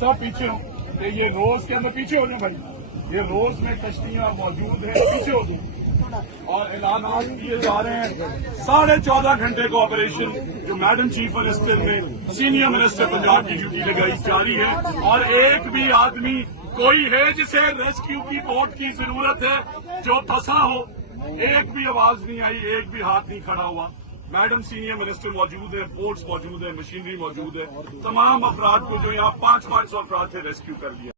सब पीछे हो, ये रोज के अंदर पीछे हो जाए भाई, ये रोज में कश्तियां मौजूद है, पीछे हो जाए। और ऐलान किए जा रहे हैं 14.5 घंटे का ऑपरेशन जो मैडम चीफ मिनिस्टर ने सीनियर मिनिस्टर पंजाब की ड्यूटी लगाई जारी है। और एक भी आदमी कोई है जिसे रेस्क्यू की बोट की जरूरत है जो फंसा हो, एक भी आवाज नहीं आई, एक भी हाथ नहीं खड़ा हुआ। मैडम सीनियर मिनिस्टर मौजूद है, बोट्स मौजूद है, मशीनरी मौजूद है, तमाम अफराद को जो यहाँ 500 अफराद थे रेस्क्यू कर लिया।